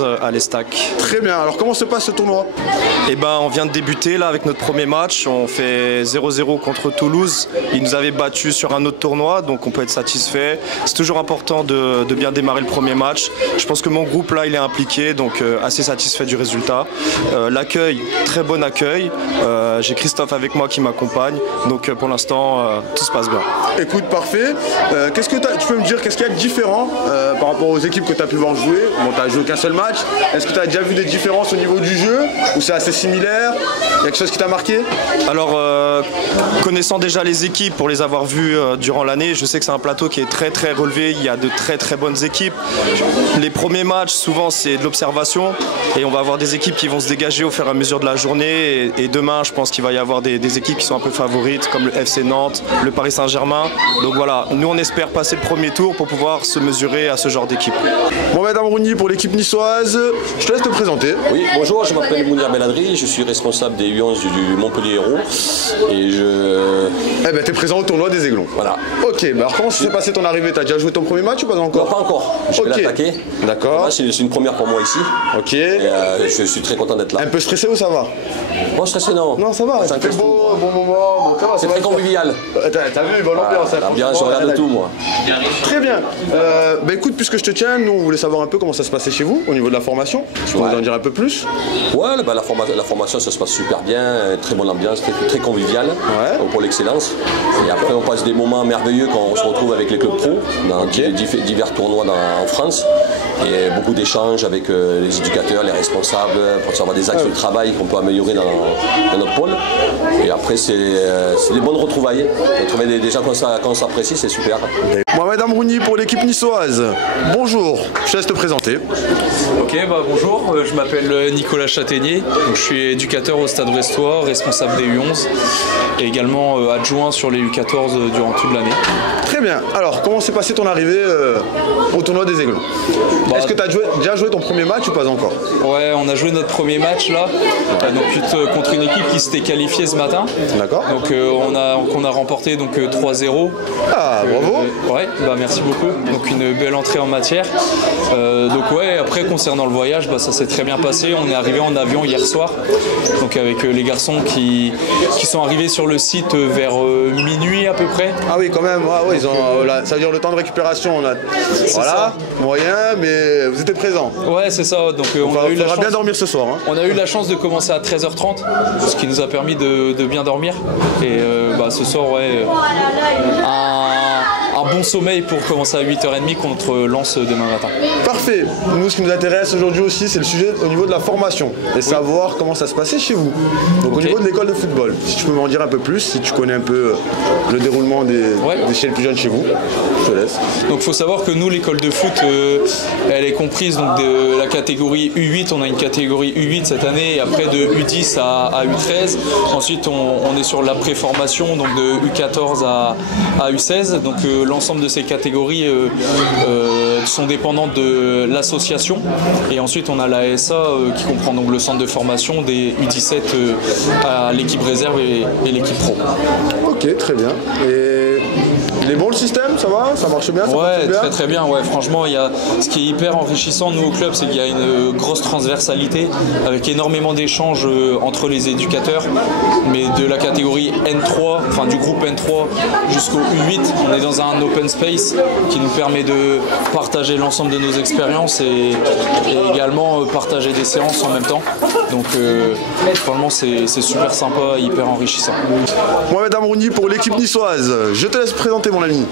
U14 à l'Estac. Très bien, alors comment se passe ce tournoi? Eh ben, on vient de débuter là avec notre premier match, on fait 0-0 contre Toulouse. Ils nous avaient battus sur un autre tournoi, donc on peut être satisfait. C'est toujours important de bien démarrer le premier match. Je pense que mon groupe là il est impliqué, donc assez satisfait du résultat. L'accueil, très bon accueil. J'ai Christophe avec moi qui m'accompagne, donc pour l'instant tout se passe bien. Écoute, parfait. Qu'est-ce que tu peux me dire, qu'est-ce qu'il y a de différent par rapport aux équipes que tu as pu voir jouer? Bon, tu n'as joué qu'un seul match. Est-ce que tu as déjà vu des différences au niveau du jeu ou c'est assez similaire? Il y a quelque chose qui t'a marqué? Alors, connaissant déjà les équipes, pour les avoir vues durant l'année, je sais que c'est un plateau qui est très très relevé, il y a de très très bonnes équipes. Les premiers matchs, souvent c'est de l'observation et on va avoir des équipes qui vont se dégager au fur et à mesure de la journée et demain je pense qu'il va y avoir des équipes qui sont un peu favorites comme le FC Nantes, le Paris Saint-Germain. Donc voilà, nous on espère passer le premier tour pour pouvoir se mesurer à ce genre d'équipe. Mohamed Amrouni pour l'équipe niçoise, je te laisse te présenter. Oui, bonjour, je m'appelle Mounir Beladri, je suis responsable des U11 du Montpellier Hérault et je... Eh ben t'es présent au tournoi des Aiglons. Voilà. Ok, bah alors comment s'est passé ton arrivée? T'as déjà joué ton premier match ou pas encore? Non, pas encore, je vais l'attaquer. D'accord. C'est une première pour moi ici. Ok. Et, je suis très content d'être là. Un peu stressé ou ça va? Bon, stressé non. Non, ça va, ça fait beau, bon moment, bon, c'est très convivial. T'as vu, bonne ambiance. L'ambiance, je regarde tout moi. Très bien. Bah écoute, puisque je te tiens, nous on voulait savoir un peu comment ça se passait chez vous au niveau de la formation. Tu peux nous en dire un peu plus? Ouais, bah, la formation ça se passe super bien, très bonne ambiance, très conviviale pour l'excellence. Et après on passe des moments merveilleux quand on se retrouve avec les clubs pro dans divers tournois en France. Et beaucoup d'échanges avec les éducateurs, les responsables, pour savoir des axes de travail qu'on peut améliorer dans notre pôle. Et après, c'est des bonnes retrouvailles. Trouver des gens quand on s'apprécie, c'est super. Mohamed Amrouni pour l'équipe niçoise. Bonjour, je te laisse te présenter. Ok, bah bonjour, je m'appelle Nicolas Châtaignier, donc je suis éducateur au Stade Brestois, responsable des U11 et également adjoint sur les U14 durant toute l'année. Très bien, alors comment s'est passée ton arrivée au tournoi des Aiglons? Est-ce que tu as déjà joué ton premier match ou pas encore? Ouais, on a joué notre premier match là, donc, contre une équipe qui s'était qualifiée ce matin. D'accord. Donc on a remporté donc 3-0. Ah, bravo. Ouais, bah merci beaucoup. Donc une belle entrée en matière. Donc ouais, après concernant le voyage, bah, ça s'est très bien passé. On est arrivé en avion hier soir, donc avec les garçons qui sont arrivés sur le site vers minuit à peu près. Ah oui, quand même. Ah, ouais, ils ont, ça veut dire le temps de récupération. Voilà, ça. Moyen, mais vous étiez présents. Ouais, c'est ça. Donc on a eu la chance, bien dormir ce soir. Hein. On a eu la chance de commencer à 13h30, ce qui nous a permis de bien dormir. Et bah, ce soir, ouais, un bon sommeil pour commencer à 8h30 contre Lens demain matin. Parfait. Nous, ce qui nous intéresse aujourd'hui aussi, c'est le sujet au niveau de la formation et savoir comment ça se passait chez vous. Donc au niveau de l'école de football, si tu peux m'en dire un peu plus, si tu connais un peu le déroulement des chez les plus jeunes chez vous, je te laisse. Donc il faut savoir que nous, l'école de foot, elle est comprise donc, de la catégorie U8. On a une catégorie U8 cette année et après de U10 à U13. Ensuite, on est sur la préformation donc de U14 à U16. Donc l'ensemble de ces catégories sont dépendantes de l'association. Et ensuite, on a la SA qui comprend donc le centre de formation des U17 à l'équipe réserve et l'équipe pro. Ok, très bien. Et il est bon le système, ça va? Ça marche bien? Ouais, très très bien. Ouais, franchement, ce qui est hyper enrichissant nous au club, c'est qu'il y a une grosse transversalité avec énormément d'échanges entre les éducateurs, mais de la catégorie N3, enfin du groupe N3 jusqu'au U8, on est dans un open space qui nous permet de partager l'ensemble de nos expériences et également partager des séances en même temps. Donc franchement, c'est super sympa, hyper enrichissant. Mohamed Amrouni pour l'équipe niçoise. Je te laisse présenter mon ami.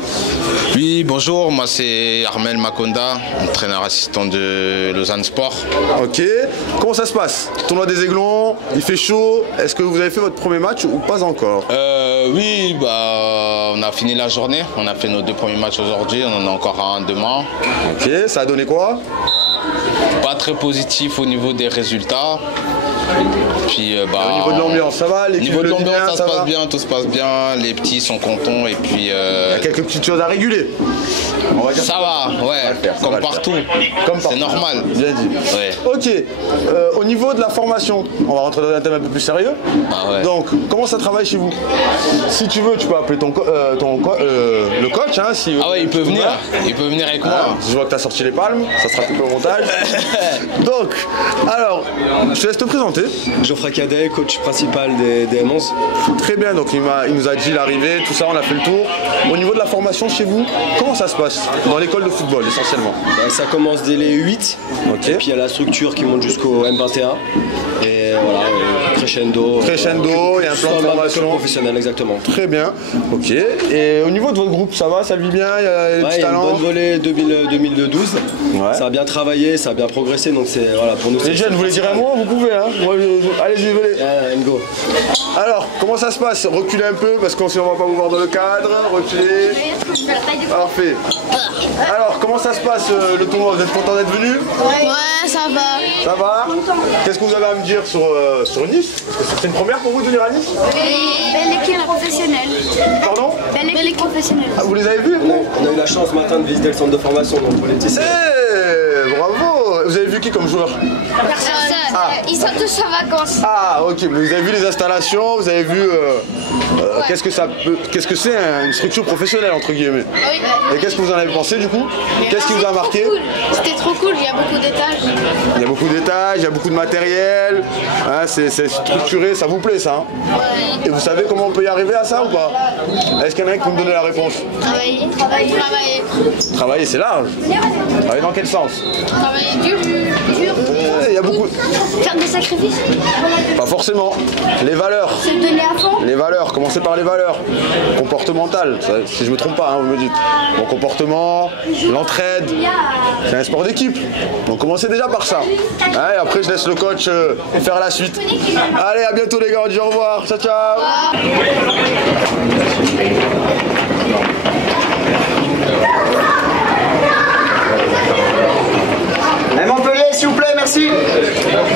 Oui, bonjour, moi c'est Armel Makonda, entraîneur assistant de Lausanne Sport. Ok, comment ça se passe? Tournoi des Aiglons, il fait chaud, est-ce que vous avez fait votre premier match ou pas encore? Oui, bah, on a fini la journée, on a fait nos 2 premiers matchs aujourd'hui, on en a encore un demain. Ok, ça a donné quoi? Pas très positif au niveau des résultats. Puis, au niveau de l'ambiance, ça va? Au niveau de l'ambiance, ça se passe bien, tout se passe bien, les petits sont contents et puis... il y a quelques petites choses à réguler. On va dire Ça va, ouais, comme partout. C'est normal. Bien dit. Ouais. Ok, au niveau de la formation, on va rentrer dans un thème un peu plus sérieux. Ah ouais. Donc, comment ça travaille chez vous? Si tu veux, tu peux appeler le coach. Hein, si Ah ouais, il peut venir. Il peut venir avec moi. Je vois que tu as sorti les palmes, ça sera coupé au montage. Donc, alors, je te laisse te présenter. Geoffrey Cadet, coach principal des M11. Très bien, donc il nous a dit l'arrivée, tout ça, on a fait le tour. Au niveau de la formation chez vous, comment ça se passe? Dans l'école de football, essentiellement. Ça commence dès les 8, Ok. et puis il y a la structure qui monte jusqu'au M21. Et voilà, crescendo. Crescendo, il y a un plan de formation. Professionnel, exactement. Très bien, ok. Et au niveau de votre groupe, ça va, ça vit bien? Il y a des petits Il y a une talents? bonne volée 2012. Ouais. Ça a bien travaillé, ça a bien progressé, donc c'est voilà pour nous. Les jeunes, vous voulez dire un mot? Vous pouvez, hein? Allez-y, venez. Go. Alors, comment ça se passe? Reculez un peu parce qu'on ne va pas vous voir dans le cadre. Reculez. Parfait. Alors, comment ça se passe le tournoi? Vous êtes content d'être venu? Ouais, ça va. Ça va? Qu'est-ce que vous avez à me dire sur Nice? Parce que c'est une première pour vous de venir à Nice? Belle équipe professionnelle. Pardon? Belle équipe professionnelle. Ah, vous les avez vus? On a eu la chance ce matin de visiter le centre de formation, donc pour les petits. Bravo! Vous avez vu qui comme joueur? Personne. Ils sont tous en vacances. Ah, ok, mais vous avez vu les installations, vous avez vu qu'est-ce que c'est une structure professionnelle entre guillemets. Oui. Et qu'est-ce que vous en avez pensé du coup? Qu'est-ce qui vous a marqué? C'était trop cool, il y a beaucoup d'étages. Il y a beaucoup d'étages, il y a beaucoup de matériel, hein, c'est structuré, ça vous plaît ça hein? Et vous savez comment on peut y arriver à ça ou pas? Est-ce qu'il y en a un qui peut me donner la réponse? Travailler. Travailler, c'est large. Travailler dans quel sens? Travailler dur. Il y a beaucoup. Faire des sacrifices. Pas forcément. Les valeurs. Se donner à fond. Les valeurs, commencez par les valeurs. Comportementales, ça, si je me trompe pas, hein, vous me dites. Bon comportement, l'entraide, c'est un sport d'équipe. Donc commencez déjà par ça. Hein, et après je laisse le coach faire la suite. Allez, à bientôt les gars, on dit au revoir. Ciao, ciao. Montpellier, s'il vous plaît, merci.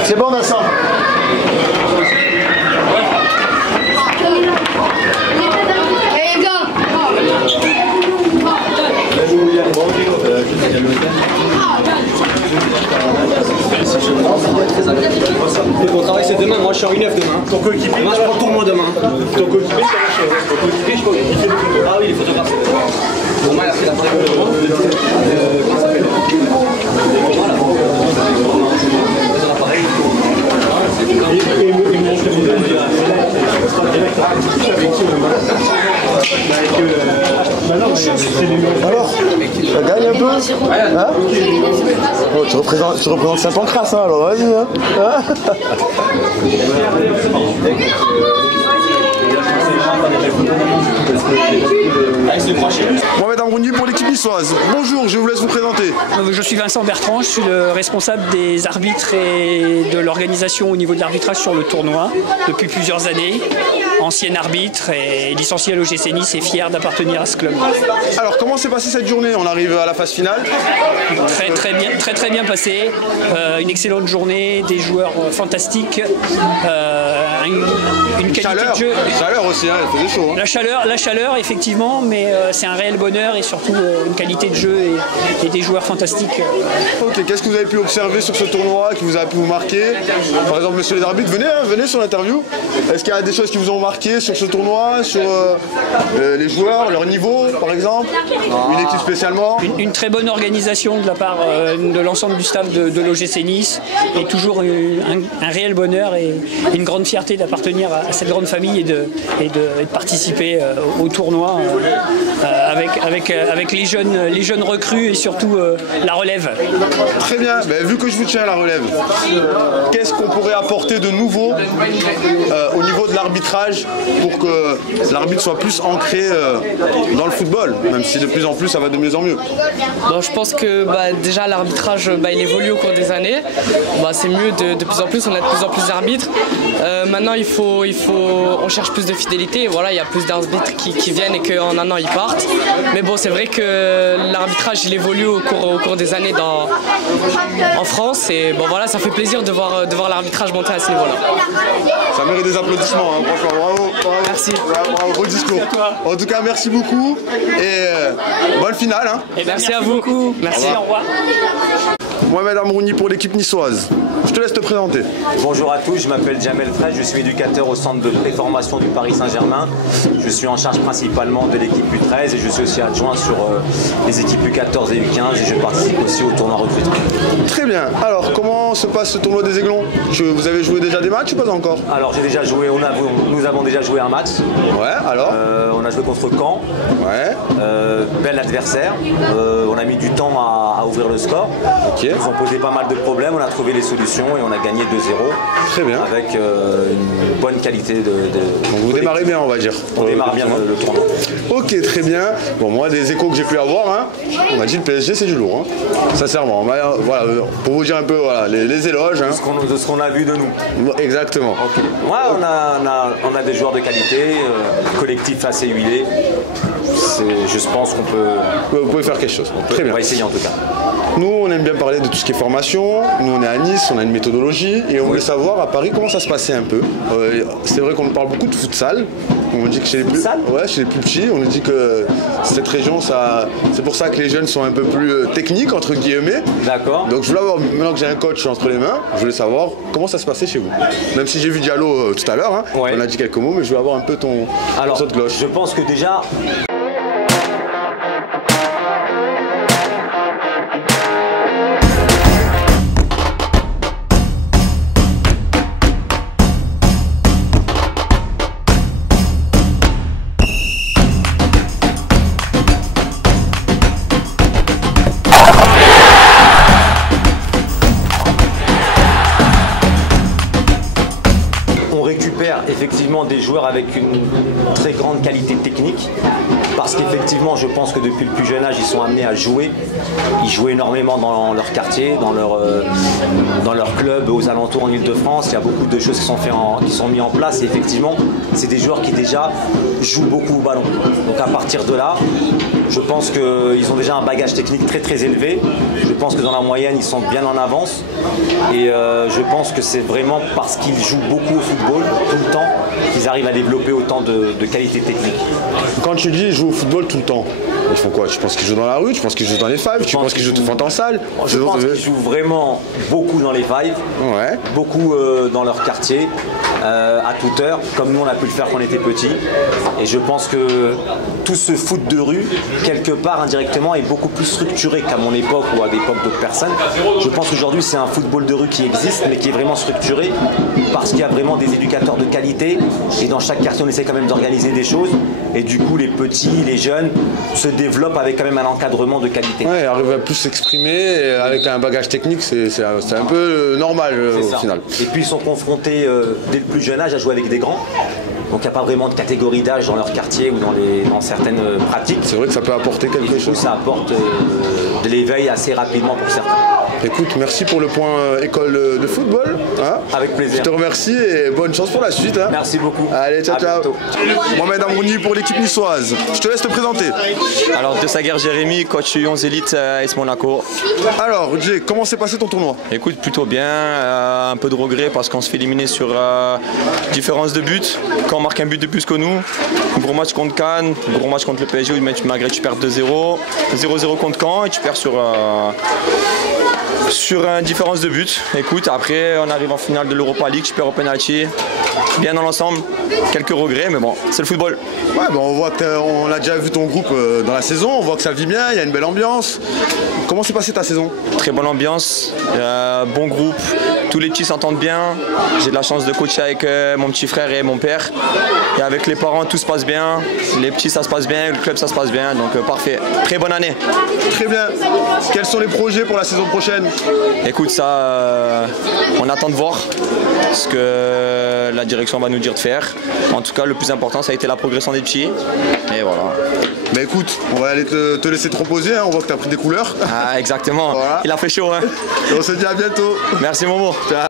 C'est bon, Vincent. Mon travail c'est demain, moi je suis en U9 demain. Ton coéquipier, moi je prends le tournoi demain. Ton coéquipier, je crois qu'il fait des photos. Ah oui, les photographes. Pour moi, il a fait l'appareil de comment ça s'appelle? Alors, ça gagne un peu hein? Oh, tu représentes Saint-Pancras, hein, alors vas-y. Hein? Mohamed Amrouni pour l'équipe niçoise. Bonjour, je vous laisse vous présenter. Je suis Vincent Bertrand, je suis le responsable des arbitres et de l'organisation au niveau de l'arbitrage sur le tournoi depuis plusieurs années. Ancien arbitre et licencié à l'OGC Nice et fier d'appartenir à ce club. Alors comment s'est passée cette journée? On arrive à la phase finale. Très bien passé. Une excellente journée, des joueurs fantastiques, une qualité de jeu. Chaleur aussi, hein, il faisait chaud. Hein. La chaleur effectivement, mais c'est un réel bonheur et surtout une qualité de jeu et des joueurs fantastiques. Ok, qu'est-ce que vous avez pu observer sur ce tournoi qui vous a pu vous marquer? Par exemple, monsieur les arbitres, venez sur l'interview. Est-ce qu'il y a des choses qui vous ont marqué sur ce tournoi, sur les joueurs, leur niveau par exemple, une équipe spécialement? Une très bonne organisation de la part de l'ensemble du staff de l'OGC Nice et toujours un réel bonheur et une grande fierté d'appartenir à cette grande famille et de participer au tournoi avec les jeunes recrues et surtout la relève. Très bien, ben, vu que je vous tiens à la relève, qu'est-ce qu'on pourrait apporter de nouveau au niveau de l'arbitrage pour que l'arbitre soit plus ancré dans le football, même si de plus en plus ça va de mieux en mieux? Bon, je pense que déjà l'arbitrage il évolue au cours des années. C'est mieux de plus en plus, on a de plus en plus d'arbitres. Maintenant on cherche plus de fidélité. Voilà, il y a plus d'arbitres qui viennent et qu'en un an ils partent. Mais bon, c'est vrai que l'arbitrage il évolue au cours des années en France et bon voilà, ça fait plaisir de voir l'arbitrage monter à ce niveau-là. Ça mérite des applaudissements, hein, franchement. Bravo. Merci. Bravo, beau discours. En tout cas, merci beaucoup et bonne finale. Hein. Et Merci à vous. Merci, au revoir. Mohamed Amrouni pour l'équipe niçoise. Je te laisse te présenter. Bonjour à tous, je m'appelle Jamel Frey, je suis éducateur au centre de préformation du Paris Saint-Germain. Je suis en charge principalement de l'équipe U13 et je suis aussi adjoint sur les équipes U14 et U15 et je participe aussi au tournoi recrutement. Très bien. Alors, comment se passe ce tournoi des Aiglons? Vous avez joué déjà des matchs ou pas encore? Alors, j'ai déjà joué, nous avons déjà joué un match. Ouais, alors on a joué contre Caen. Ouais. Bel adversaire. On a mis du temps à ouvrir le score. Ok. Ils ont posé pas mal de problèmes, on a trouvé les solutions et on a gagné 2-0. Très bien. Avec une bonne qualité de Donc vous démarrez bien, on va dire. On démarre bien le tournoi. Ok, très bien. Bon, moi, des échos que j'ai pu avoir, hein, on m'a dit le PSG, c'est du lourd. Hein. Sincèrement. Voilà, pour vous dire un peu voilà, les éloges. Hein. De ce qu'on a vu de nous. Exactement. Okay. Ouais, on a des joueurs de qualité, collectif assez huilé. Je pense qu'on peut... Vous pouvez faire quelque chose. Très bien. On va essayer en tout cas. Nous, on aime bien parler de tout ce qui est formation. Nous, on est à Nice, on a une méthodologie. Et on voulait savoir à Paris comment ça se passait un peu. C'est vrai qu'on parle beaucoup de futsal. On dit que chez les plus, chez les plus petits, on nous dit que cette région, c'est pour ça que les jeunes sont un peu plus techniques, entre guillemets. D'accord. Donc je voulais avoir, maintenant que j'ai un coach entre les mains, je voulais savoir comment ça se passait chez vous. Même si j'ai vu Diallo tout à l'heure, hein, on a dit quelques mots, mais je voulais avoir un peu ton son de cloche. Je pense que déjà... effectivement des joueurs avec une très grande qualité technique parce qu'effectivement je pense que depuis le plus jeune âge ils sont amenés à jouer. Ils jouent énormément dans leur quartier, dans leur club aux alentours en Ile-de-France. Il y a beaucoup de choses qui sont mises en place et effectivement c'est des joueurs qui déjà jouent beaucoup au ballon. Donc à partir de là, je pense qu'ils ont déjà un bagage technique très très élevé. Je pense que dans la moyenne ils sont bien en avance et je pense que c'est vraiment parce qu'ils jouent beaucoup au football tout le temps qu'ils arrivent à développer autant de qualité technique. Quand tu dis ils jouent au football tout le temps, ils font quoi? Tu penses qu'ils jouent dans la rue? Tu penses qu'ils jouent dans les fives? Tu penses qu'ils jouent tout le temps en salle? Je pense qu'ils jouent vraiment beaucoup dans les fives, beaucoup dans leur quartier, à toute heure, comme nous on a pu le faire quand on était petit. Et je pense que tout ce foot de rue, quelque part indirectement, est beaucoup plus structuré qu'à mon époque ou à l'époque d'autres personnes. Je pense qu'aujourd'hui c'est un football de rue qui existe, mais qui est vraiment structuré parce qu'il y a vraiment des éducateurs de qualité et dans chaque quartier on essaie quand même d'organiser des choses et du coup les petits, les jeunes se développent avec quand même un encadrement de qualité. Ouais, arriver à plus s'exprimer avec un bagage technique, c'est un peu normal au final. Et puis ils sont confrontés dès le plus jeune âge à jouer avec des grands. Donc il n'y a pas vraiment de catégorie d'âge dans leur quartier ou dans certaines pratiques. C'est vrai que ça peut apporter quelque chose. Ça apporte de l'éveil assez rapidement pour certains. Écoute, merci pour le point école de football. Hein. Avec plaisir. Je te remercie et bonne chance pour la suite. Hein. Merci beaucoup. Allez, ciao, ciao. Mohamed Amrouni pour l'équipe niçoise. Je te laisse te présenter. Alors, De Saguer Jérémy, coach U11 Elite AS Monaco. Alors, Jay, comment s'est passé ton tournoi? Écoute, plutôt bien. Un peu de regret parce qu'on se fait éliminer sur différence de buts. Quand on marque un but de plus que nous, gros match contre Cannes, gros match contre le PSG, malgré tu perds 2-0, 0-0 contre Caen et tu perds sur une différence de but. Écoute, après on arrive en finale de l'Europa League, je perds au penalty. Bien dans l'ensemble, quelques regrets, mais bon, c'est le football. Ouais, bon, on voit qu'on a déjà vu ton groupe dans la saison, on voit que ça vit bien, il y a une belle ambiance. Comment s'est passée ta saison? Très bonne ambiance, bon groupe, tous les petits s'entendent bien. J'ai de la chance de coacher avec mon petit frère et mon père. Et avec les parents, tout se passe bien. Les petits, ça se passe bien, le club, ça se passe bien. Donc parfait. Très bonne année. Très bien. Quels sont les projets pour la saison prochaine? Écoute, ça, on attend de voir ce que la direction va nous dire de faire. En tout cas, le plus important, ça a été la progression des petits. Et voilà. Mais écoute, on va aller te laisser te reposer, hein. On voit que tu as pris des couleurs. Ah, exactement. Voilà. Il a fait chaud. Hein. Et on se dit à bientôt. Merci Momo. Ciao.